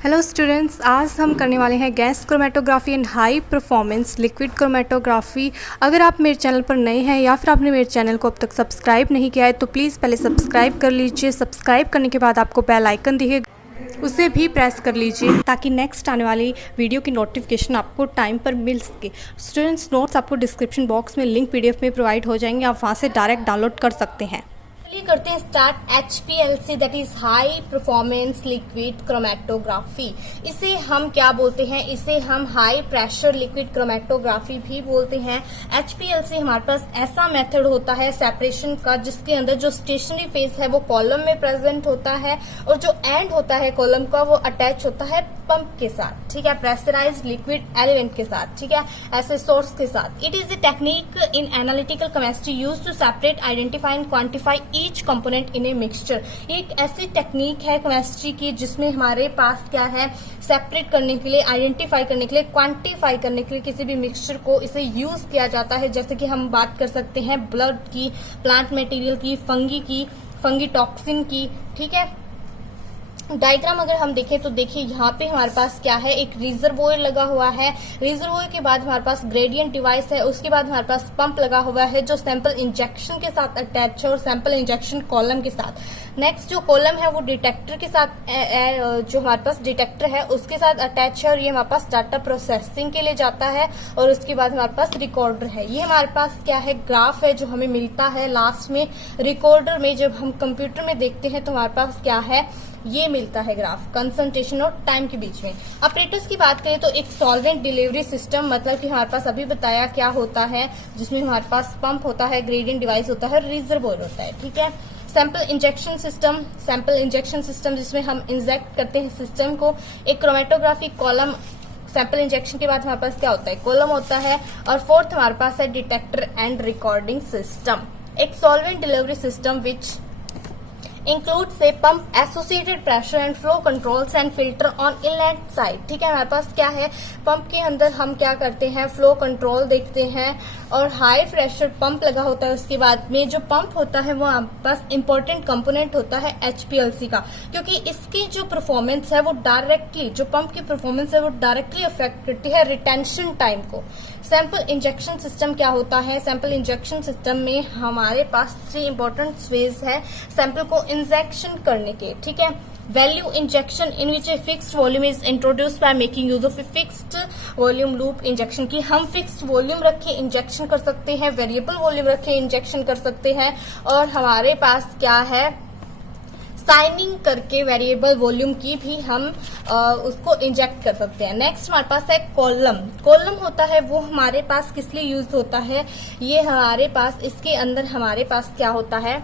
Hello students, आज हम करने वाले हैं gas chromatography and high performance liquid chromatography. अगर आप मेरे चैनल पर नए हैं या फिर आपने मेरे चैनल को अब तक सब्सक्राइब नहीं किया है तो प्लीज़ पहले सब्सक्राइब कर लीजिए। सब्सक्राइब करने के बाद आपको बेल आइकन दिखेगा, उसे भी प्रेस कर लीजिए ताकि नेक्स्ट आने वाली वीडियो की नोटिफिकेशन आपको टाइम पर मिल सके। स्टूडेंट्स, नोट्स आपको डिस्क्रिप्शन बॉक्स में लिंक PDF में प्रोवाइड हो जाएंगे, आप वहाँ से डायरेक्ट डाउनलोड कर सकते हैं। चलिए करते हैं start. HPLC that is high performance liquid chromatography. इसे हम क्या बोलते हैं? इसे हम हाई प्रेशर लिक्विड क्रोमेटोग्राफी भी बोलते हैं। HPLC हमारे पास ऐसा मेथड होता है सेपरेशन का जिसके अंदर जो स्टेशनरी फेज है वो कॉलम में प्रेजेंट होता है और जो एंड होता है कॉलम का वो अटैच होता है पंप के साथ, ठीक है, प्रेशराइज्ड लिक्विड एलिमेंट के साथ, ठीक है, ऐसे सोर्स के साथ। It is a technique in analytical chemistry used to separate, identify and quantify each component in a mixture. एक ऐसी टेक्निक है केमिस्ट्री की जिसमें हमारे पास क्या है, सेपरेट करने के लिए, आइडेंटिफाई करने के लिए, क्वांटिफाई करने के लिए किसी भी मिक्सचर को इसे यूज किया जाता है। जैसे कि हम बात कर सकते हैं ब्लड की, प्लांट मटेरियल की, फंगी टॉक्सिन की, ठीक है। डायग्राम अगर हम देखें तो देखिए यहाँ पे हमारे पास क्या है, एक रिजर्वोयर लगा हुआ है। रिजर्वोयर के बाद हमारे पास ग्रेडियंट डिवाइस है, उसके बाद हमारे पास पंप लगा हुआ है जो सैंपल इंजेक्शन के साथ अटैच है और सैंपल इंजेक्शन कॉलम के साथ। नेक्स्ट जो कॉलम है वो डिटेक्टर के साथ, जो हमारे पास डिटेक्टर है उसके साथ अटैच है और ये हमारे पास डाटा प्रोसेसिंग के लिए जाता है। और उसके बाद हमारे पास रिकॉर्डर है। ये हमारे पास क्या है, ग्राफ है जो हमें मिलता है लास्ट में रिकॉर्डर में। जब हम कंप्यूटर में देखते हैं तो हमारे पास क्या है, ये मिलता है ग्राफ कंसंट्रेशन और टाइम के बीच में। ऑपरेटर्स की बात करें तो एक सॉल्वेंट डिलीवरी सिस्टम, मतलब कि हमारे पास अभी बताया क्या होता है, जिसमें हमारे पास पंप होता है, ग्रेडियंट डिवाइस होता है, रिजर्वोयर होता है, ठीक है। सैंपल इंजेक्शन सिस्टम जिसमें हम इंजेक्ट करते हैं सिस्टम को। एक क्रोमेटोग्राफी कॉलम, सैंपल इंजेक्शन के बाद हमारे पास क्या होता है, कॉलम होता है। और फोर्थ हमारे पास है डिटेक्टर एंड रिकॉर्डिंग सिस्टम। एक solvent delivery system which includes a pump, associated pressure and flow controls and filter on inlet side, ठीक है। हमारे पास क्या है, पंप के अंदर हम क्या करते हैं, फ्लो कंट्रोल देखते हैं और हाई प्रेशर पंप लगा होता है। उसके बाद में जो पंप होता है वो हमारे पास इंपॉर्टेंट कंपोनेंट होता है HPLC का, क्योंकि इसकी जो परफॉर्मेंस है वो डायरेक्टली, जो पंप की परफॉर्मेंस है वो डायरेक्टली अफेक्ट करती है रिटेंशन टाइम को। सैंपल इंजेक्शन सिस्टम क्या होता है, सैंपल इंजेक्शन सिस्टम में हमारे पास 3 इंपॉर्टेंट फेज है सैंपल को इंजेक्शन करने के, ठीक है। Value injection in which a fixed volume is introduced by making use of a fixed volume loop injection, की हम फिक्स्ड वॉल्यूम रखे इंजेक्शन कर सकते हैं, वेरिएबल वॉल्यूम रखे इंजेक्शन कर सकते हैं। और हमारे पास क्या है, साइनिंग करके वेरिएबल वॉल्यूम की भी हम उसको इंजेक्ट कर सकते हैं। नेक्स्ट हमारे पास है कॉलम होता है, वो हमारे पास किस लिए यूज होता है, ये हमारे पास इसके अंदर हमारे पास क्या होता है,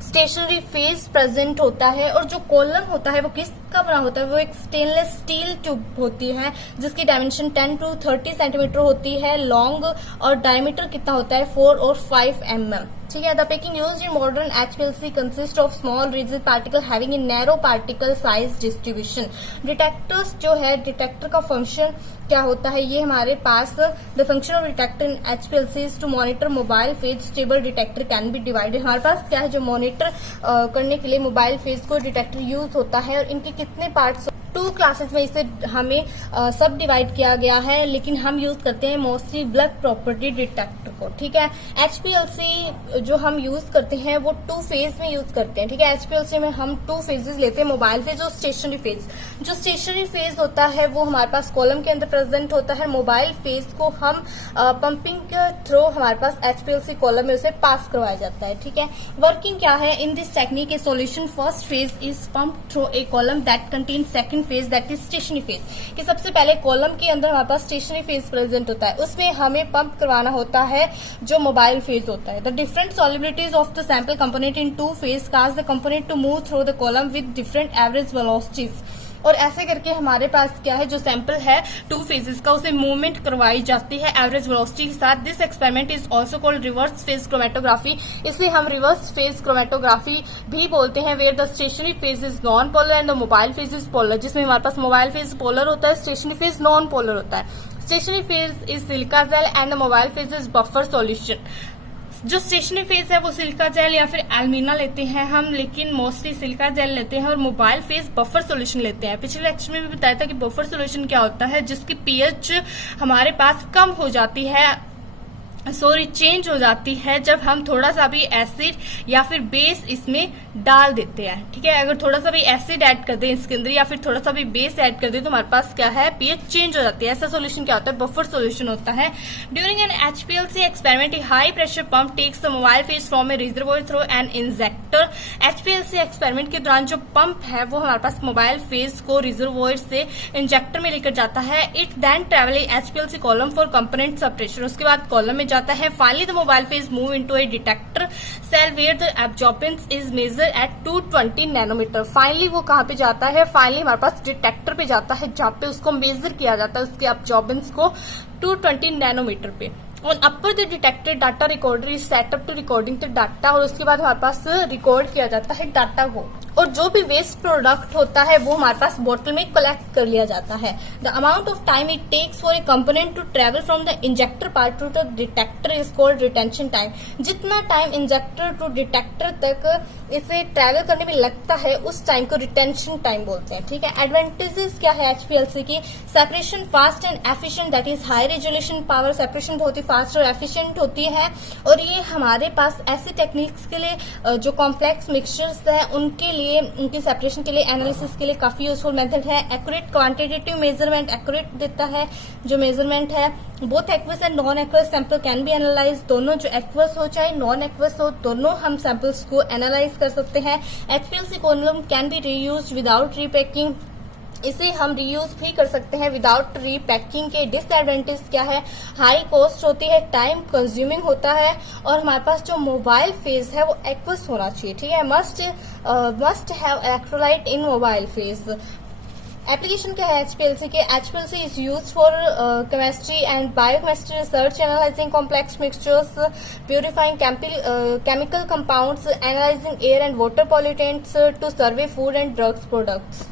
स्टेशनरी फेज प्रेजेंट होता है। और जो कॉलम होता है वो किसका बना होता है, वो एक स्टेनलेस स्टील ट्यूब होती है जिसकी डायमेंशन 10 to 30 सेंटीमीटर होती है लॉन्ग, और डायमीटर कितना होता है 4 और 5 mm, ठीक है। The packing used in modern HPLC consist of small rigid particle having a narrow particle size distribution. Detectors जो है, डिटेक्टर का फंक्शन क्या होता है, ये हमारे पास the function of detector in HPLC is to monitor mobile phase stable detector can be divided. हमारे पास क्या है, जो मॉनिटर करने के लिए मोबाइल फेज को डिटेक्टर यूज होता है और इनके कितने पार्ट्स, 2 क्लासेस में इसे हमें सब डिवाइड किया गया है, लेकिन हम यूज करते हैं मोस्टली ब्लड प्रॉपर्टी डिटेक्टर को, ठीक है। HPLC जो हम यूज करते हैं वो 2 फेज में यूज करते हैं, ठीक है। HPLC में हम 2 फेजेस लेते हैं, मोबाइल फेज और स्टेशनरी फेज। जो स्टेशनरी फेज होता है वो हमारे पास कॉलम के अंदर प्रेजेंट होता है। मोबाइल फेज को हम पंपिंग के थ्रू हमारे पास HPLC कॉलम में उसे पास करवाया जाता है, ठीक है। वर्किंग क्या है, in this technique a solution first phase is pump through a column that contain second phase that is stationary phase, कि सबसे पहले कॉलम के अंदर हमारे पास स्टेशनरी फेज प्रेजेंट होता है, उसमें हमें पंप करवाना होता है जो मोबाइल फेज होता है। The different solubilities of the sample component in 2 phase cause the component to move through the column with different average velocities. और ऐसे करके हमारे पास क्या है, जो सैंपल है 2 फेजेस का, उसे मूवमेंट करवाई जाती है एवरेज वेलोसिटी के साथ। This experiment is also called reverse phase chromatography. इसे हम रिवर्स फेज क्रोमेटोग्राफी भी बोलते हैं, where the stationary phase is non polar and the mobile phase is polar, जिसमें हमारे पास मोबाइल फेज पोलर होता है, स्टेशनरी फेज नॉन पोलर होता है। Stationery phase is silica gel and the mobile phase is buffer solution. जो stationary phase है वो सिलिका जेल या फिर एल्मिना लेते हैं हम, लेकिन मोस्टली सिलिका जेल लेते हैं और मोबाइल फेज बफर सॉल्यूशन लेते हैं। पिछले लेक्चर में भी बताया था कि बफर सॉल्यूशन क्या होता है, जिसकी पीएच हमारे पास कम हो जाती है, चेंज हो जाती है जब हम थोड़ा सा भी एसिड या फिर बेस इसमें डाल देते हैं। ठीक है, अगर थोड़ा सा भी एसिड ऐड कर दें इसके अंदर या फिर थोड़ा सा भी बेस ऐड कर दें तो हमारे पास क्या है, पीएच चेंज हो जाती है। ऐसा सॉल्यूशन क्या होता है, बफर सॉल्यूशन होता है। During an HPLC experiment a high pressure pump takes the mobile phase from a reservoir through an injector. HPLC experiment के दौरान जो पंप है वो हमारे पास मोबाइल फेज को रिजर्वोयर से इंजेक्टर में लेकर जाता है। It then travel HPLC column for component separation. उसके बाद कॉलम में जाता है। Finally the mobile phase move into a detector cell where the absorbance is major eight 220 nanometer. Finally वो कहाँ पे जाता है, फाइनली हमारे पास डिटेक्टर पे जाता है जहाँ पे उसको मेजर किया जाता है, उसके एब्जॉर्बेंस को 220 नैनोमीटर पे। On upper the detector data recorder is setup to recording the data, और उसके बाद हमारे पास रिकॉर्ड किया जाता है डाटा को, और जो भी वेस्ट प्रोडक्ट होता है वो हमारे पास बोतल में कलेक्ट कर लिया जाता है। The amount of time it takes for a component to travel from the injector part to the detector is called retention time. जितना टाइम इंजेक्टर टू डिटेक्टर तक इसे ट्रेवल करने में लगता है उस टाइम को रिटेंशन टाइम बोलते हैं। ठीक है, एडवांटेजेस क्या है एचपीएलसी की, separation fast and efficient, that is high resolution power. Separation बहुत ही फास्ट और एफिशिएंट होती है, और ये हमारे पास ऐसी टेक्निक्स के लिए जो कॉम्प्लेक्स मिक्सचर्स है उनके लिए, उनकी सेपरेशन के लिए, एनालिसिस के लिए काफी यूजफुल मेथड है। एक्यूरेट क्वांटिटेटिव मेजरमेंट, एक्यूरेट देता है जो मेजरमेंट है। Both aqueous and non aqueous sample can be analyse, दोनों जो एक्वस हो चाहे नॉन एक्वस हो दोनों हम सैंपल्स को एनालाइज कर सकते हैं। HPLC column can be reused without repacking, इसे हम रीयूज भी कर सकते हैं विदाउट रीपैकिंग के। डिसएडवांटेज क्या है, हाई कॉस्ट होती है, टाइम कंज्यूमिंग होता है, और हमारे पास जो मोबाइल फेज है वो एक्वस होना चाहिए। ठीक है, must have electrolyte in mobile phase. Application क्या है एचपीएलसी के, HPLC is used for chemistry and biochemistry research, analysing complex mixtures, purifying chemical compounds, analysing air and water pollutants to survey food and drugs products.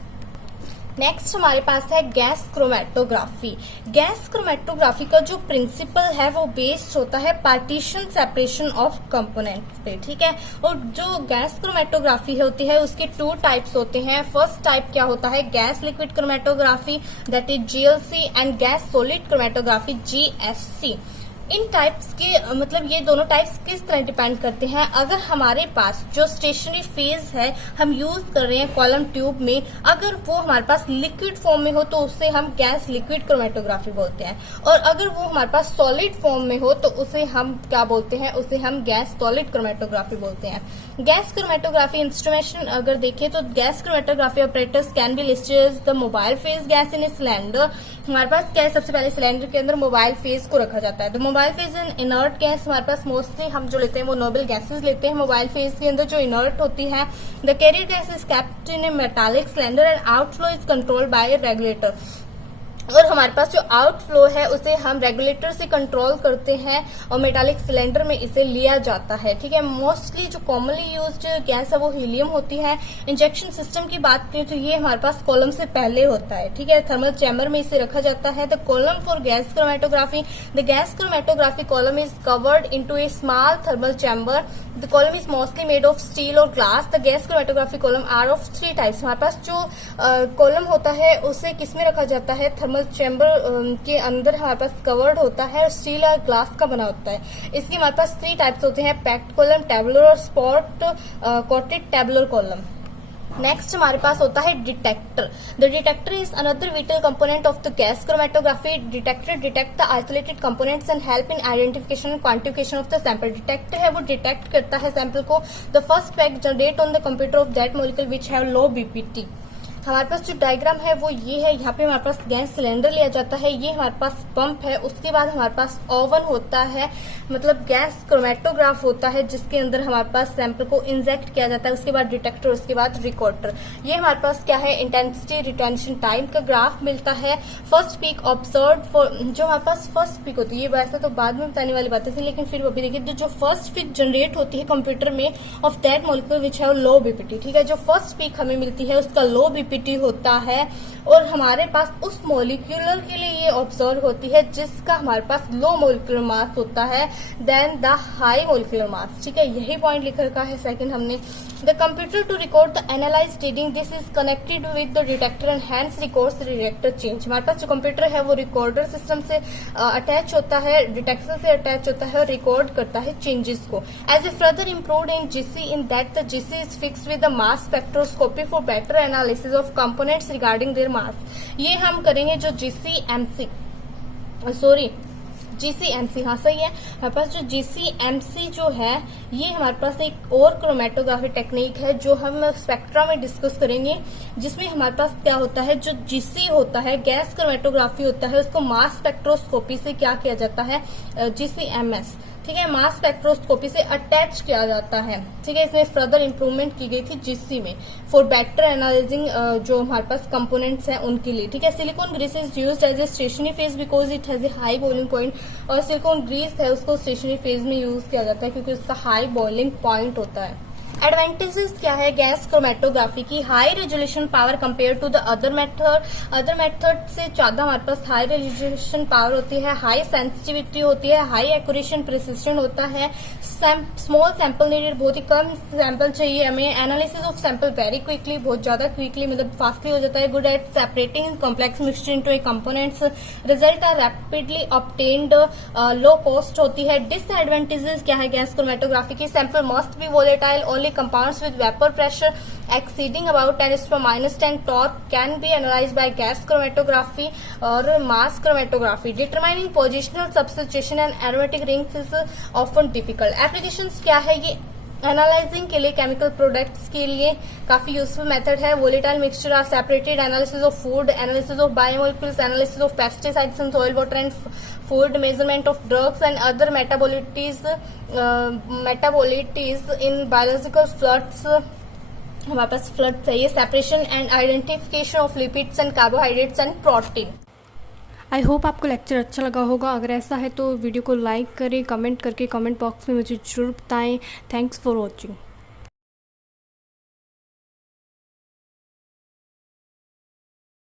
Next हमारे पास है gas chromatography. Gas chromatography का जो principal है वो based होता है partition separation of components पे। ठीक है, और जो गैस क्रोमेटोग्राफी होती है उसके 2 टाइप्स होते हैं। फर्स्ट टाइप क्या होता है, gas liquid chromatography, that is GLC, and gas solid chromatography, GSC. In types के मतलब ये दोनों टाइप्स किस तरह डिपेंड करते हैं, अगर हमारे पास जो स्टेशनरी फेज है हम यूज कर रहे हैं कॉलम ट्यूब में, अगर वो हमारे पास लिक्विड फॉर्म में हो तो उसे हम गैस लिक्विड क्रोमेटोग्राफी बोलते हैं, और अगर वो हमारे पास सॉलिड फॉर्म में हो तो उसे हम क्या बोलते हैं, उसे हम गैस सॉलिड क्रोमेटोग्राफी बोलते हैं। गैस क्रोमेटोग्राफी इंस्ट्रूमेंटेशन अगर देखें तो gas chromatography operators can be listed as the mobile phase gas in a cylinder. हमारे पास क्या है, सबसे पहले सिलेंडर के अंदर मोबाइल फेज को रखा जाता है। तो mobile phase in inert gas, हमारे पास मोस्टली हम जो लेते हैं वो नोबल गैसेस लेते हैं मोबाइल फेज के अंदर जो इनर्ट होती है। The carrier gas is kept in a metallic cylinder and outflow is controlled by a regulator. और हमारे पास जो आउटफ्लो है उसे हम रेगुलेटर से कंट्रोल करते हैं और मेटालिक सिलेंडर में इसे लिया जाता है। ठीक है, मोस्टली जो कॉमनली यूज्ड गैस है वो हीलियम होती है। इंजेक्शन सिस्टम की बात करें तो ये हमारे पास कॉलम से पहले होता है। ठीक है, थर्मल चैम्बर में इसे रखा जाता है। The column for gas chromatography, the gas chromatography column is covered into a small thermal chamber. The column is mostly made of steel और glass. The gas chromatography column are of 3 types. हमारे पास जो column होता है उसे किसमें रखा जाता है, थर्मल चैम्बर के अंदर हमारे पास कवर्ड होता है, स्टील और ग्लास का बना होता है। इसके हमारे पास 3 टाइप्स होते हैं, पैक्ड कॉलम, टैबुलर और spot coated tabular column. Next हमारे पास होता है detector. The detector is another whittle component of the gas chromatography. Detector detect the isolated components and help in identification and quantification of the sample. Detector है वो detect करता है sample को। The first fact generate on the computer of that molecule which have low BPT. हमारे पास जो diagram है वो ये है, यहाँ पे हमारे पास गैस सिलेंडर लिया जाता है, ये हमारे पास पंप है, उसके बाद हमारे पास ओवन होता है, मतलब गैस क्रोमेटोग्राफ होता है जिसके अंदर हमारे पास सैंपल को इंजेक्ट किया जाता है, उसके बाद डिटेक्टर, उसके बाद रिकॉर्डर। ये हमारे पास क्या है, इंटेंसिटी रिटेंशन टाइम का ग्राफ मिलता है। फर्स्ट पीक ऑब्जर्व फॉर, जो हमारे पास फर्स्ट पीक होती है, ये वैसे तो बाद में बताने वाली बातें थी लेकिन फिर वो भी देखिए, जो फर्स्ट पीक जनरेट होती है कंप्यूटर में of that molecule which have low BPT. ठीक है, जो फर्स्ट पीक हमें मिलती है उसका लो बीपीटी सेंसिटिविटी होता है और हमारे पास उस मॉलिक्यूलर के लिए ये ऑब्जर्व होती है जिसका हमारे पास लो मॉलिक्यूलर मास होता है than the high molecular mass. ठीक है, यही पॉइंट लिख रखा है सेकंड हमने। The computer to record the analyse reading this is connected with the detector and hence records the detector change. हमारे पास जो कंप्यूटर है वो रिकॉर्डर सिस्टम से अटैच होता है, डिटेक्टर से अटैच होता है और रिकॉर्ड करता है चेंजेस को। As a further improved in GC in that the GC is fixed with the mass spectroscopy for better analysis of components regarding their mass. ये हम करेंगे जो जीसीएमसी, हाँ सही है। हमारे पास जो जीसीएमसी जो है ये हमारे पास एक और क्रोमेटोग्राफी टेक्निक है जो हम स्पेक्ट्रा में डिस्कस करेंगे, जिसमें हमारे पास क्या होता है, जो जीसी होता है गैस क्रोमेटोग्राफी होता है उसको मास स्पेक्ट्रोस्कोपी से क्या किया जाता है, जीसीएमएस, ठीक है, मास स्पेक्ट्रोस्कोपी से अटैच किया जाता है। ठीक है, इसमें फर्दर इंप्रूवमेंट की गई थी जीसी में फॉर बेटर एनालाइजिंग जो हमारे पास कंपोनेंट्स हैं उनके लिए। ठीक है, silicone grease is used as a stationary phase because it has a high boiling point. और सिलिकॉन ग्रीस है उसको स्टेशनरी फेज में यूज किया जाता है क्योंकि उसका हाई बॉइलिंग पॉइंट होता है। एडवांटेजेस क्या है गैस क्रोमेटोग्राफी की, high resolution power compare to the other method से ज्यादा हमारे पास हाई रेजोल्यूशन पावर होती है, हाई सेंसिटिविटी होती है, हाई एक्यूरेशन प्रिसिशन होता है, स्मॉल सैंपल नीडेड, बहुत ही कम सैंपल चाहिए हमें, analysis of sample very quickly, बहुत ज्यादा क्विकली मतलब फास्टली हो जाता है, good at separating complex mixture into a components, result are rapidly obtained, low cost होती है। डिसएडवांटेजेस क्या है गैस क्रोमेटोग्राफी की, sample must be volatile, only compounds with vapor pressure exceeding about 10⁻⁻10 torque can be analyzed by gas chromatography और mass chromatography. Determining positional substitution and aromatic rings is often difficult. Applications क्या है, ये analysing के लिए chemical products के लिए काफी useful method है। Volatile mixture are separated, analysis of food, analysis of biomolecules, analysis of pesticides in soil water and food, measurement of drugs and other metabolites in biological fluids. हमारे पास fluid चाहिए, separation and identification of lipids and carbohydrates and protein. I hope आपको lecture अच्छा लगा होगा। अगर ऐसा है तो वीडियो को लाइक करें, कमेंट करके कमेंट बॉक्स में मुझे जरूर बताएं। Thanks for watching.